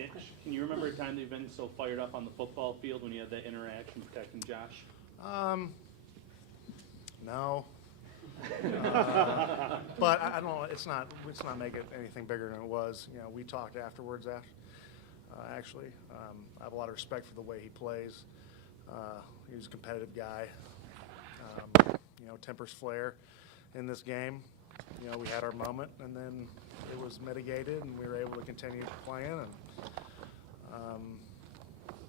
Mitch. Can you remember a time that you've been so fired up on the football field when you had that interaction protecting Josh? No. But I don't. It's not making it anything bigger than it was. You know, we talked afterwards. Actually, I have a lot of respect for the way he plays. He's a competitive guy. You know, tempers flare in this game. You know, we had our moment, and then it was mitigated, and we were able to continue playing. And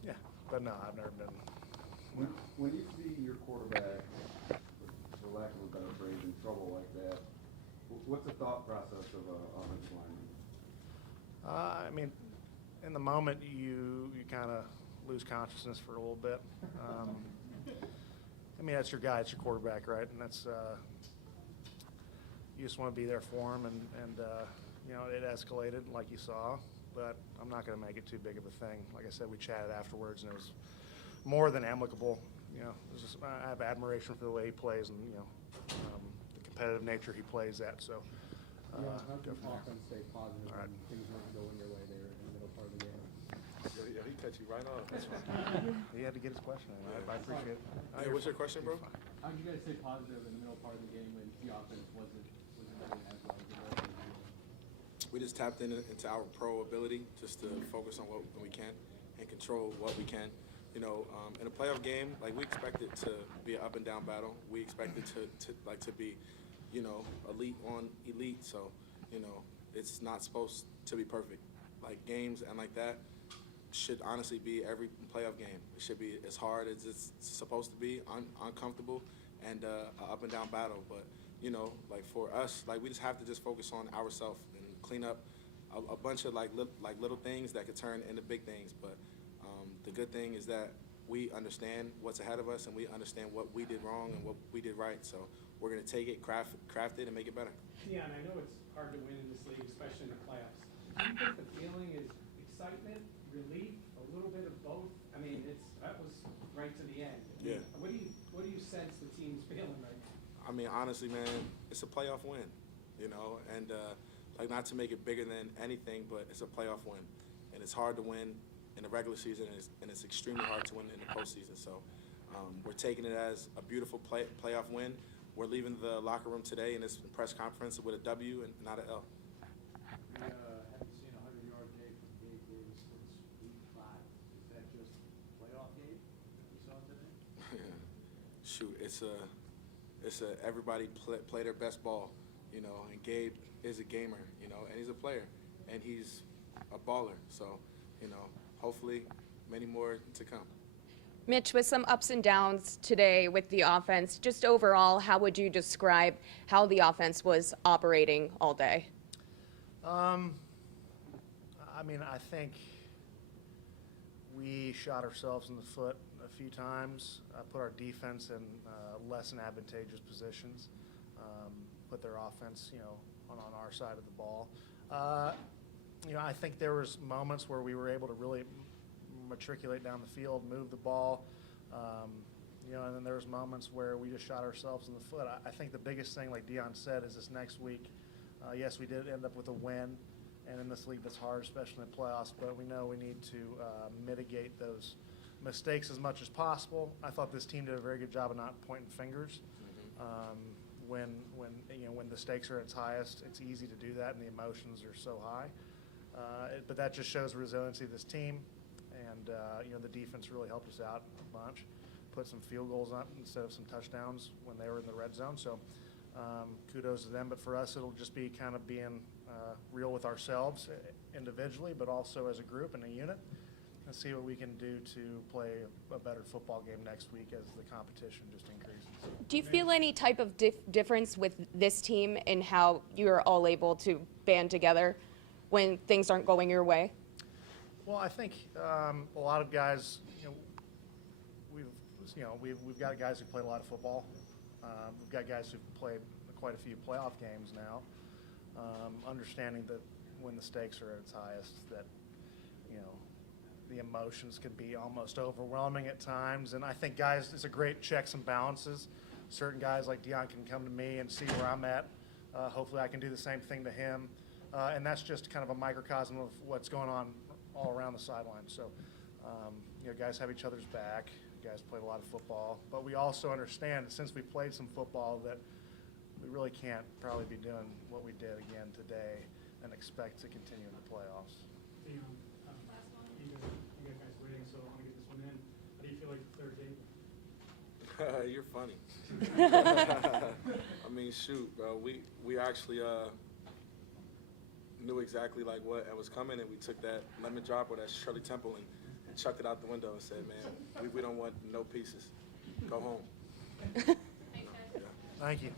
yeah, but no, I've never been. When you see your quarterback, for lack of a better phrase, in trouble like that, what's the thought process of an offensive lineman? I mean, in the moment, you kind of lose consciousness for a little bit. I mean, that's your guy, it's your quarterback, right? And that's you just want to be there for him. And you know, it escalated like you saw, but I'm not going to make it too big of a thing. Like I said, we chatted afterwards, and it was more than amicable. You know, it was just, I have admiration for the way he plays, and you know, the competitive nature he plays at. So. Yeah, how can offense stay positive All right. when things weren't going your way there in the middle part of the game? Yeah, he cut you right off. He had to get his question in. I appreciate it. Hey, what's your question, bro? How did you guys stay positive in the middle part of the game when the offense wasn't going as well as it was? We just tapped into our pro ability just to focus on what we can and control what we can. You know, in a playoff game, like we expect it to be an up and down battle. We expect it to be, you know, elite on elite. So, you know, it's not supposed to be perfect. Like games and like that should honestly be every playoff game. It should be as hard as it's supposed to be, uncomfortable, and an up and down battle. But, you know, like for us, like we just have to just focus on ourselves and clean up a bunch of like little things that could turn into big things. But the good thing is that we understand what's ahead of us and we understand what we did wrong and what we did right. So we're going to take it, craft it, and make it better. Dion, I know it's hard to win in this league, especially in the playoffs. Do you think the feeling is excitement, relief, a little bit of both? I mean, that was right to the end. I mean, Yeah. What do you sense the team's feeling right now? I mean, honestly, man, it's a playoff win, you know, and like not to make it bigger than anything, but it's a playoff win, and it's hard to win in the regular season, and it's extremely hard to win in the postseason. So we're taking it as a beautiful playoff win. We're leaving the locker room today in this press conference with a W and not an L. We haven't seen a 100-yard day from Gabe Davis since week 5. Is that just playoff game that we saw today? Shoot, it's a everybody play their best ball, you know, and Gabe is a gamer, you know, and he's a player, and he's a baller. So, you know, hopefully many more to come. Mitch, with some ups and downs today with the offense, just overall, how would you describe how the offense was operating all day? I mean, I think we shot ourselves in the foot a few times, put our defense in less than advantageous positions, put their offense, you know, on our side of the ball. You know, I think there was moments where we were able to really matriculate down the field, move the ball, you know, and then there was moments where we just shot ourselves in the foot. I think the biggest thing, like Dion said, is this next week. Yes, we did end up with a win, and in this league that's hard, especially in the playoffs, but we know we need to mitigate those mistakes as much as possible. I thought this team did a very good job of not pointing fingers. When you know, when the stakes are at its highest, it's easy to do that, and the emotions are so high. But that just shows the resiliency of this team, and you know, the defense really helped us out a bunch, put some field goals up instead of some touchdowns when they were in the red zone. So kudos to them. But for us, it'll just be kind of being real with ourselves individually, but also as a group and a unit, and see what we can do to play a better football game next week as the competition just increases. Do you feel any type of difference with this team in how you're all able to band together when things aren't going your way? Well, I think a lot of guys, we've got guys who played a lot of football. We've got guys who've played quite a few playoff games now, understanding that when the stakes are at its highest, that, you know, the emotions can be almost overwhelming at times. And I think guys, it's a great checks and balances. Certain guys like Dion can come to me and see where I'm at. Hopefully I can do the same thing to him. And that's just kind of a microcosm of what's going on all around the sideline. So, guys have each other's back. Guys play a lot of football, but we also understand that since we played some football that we really can't probably be doing what we did again today and expect to continue in the playoffs. Dion, you guys waiting, so I want to get this one in. How do you feel like the third game? You're funny. I mean, shoot, bro. We actually knew exactly like what was coming, and we took that lemon drop or that Shirley Temple and chucked it out the window and said, man, we don't want no pieces. Go home. Thank you.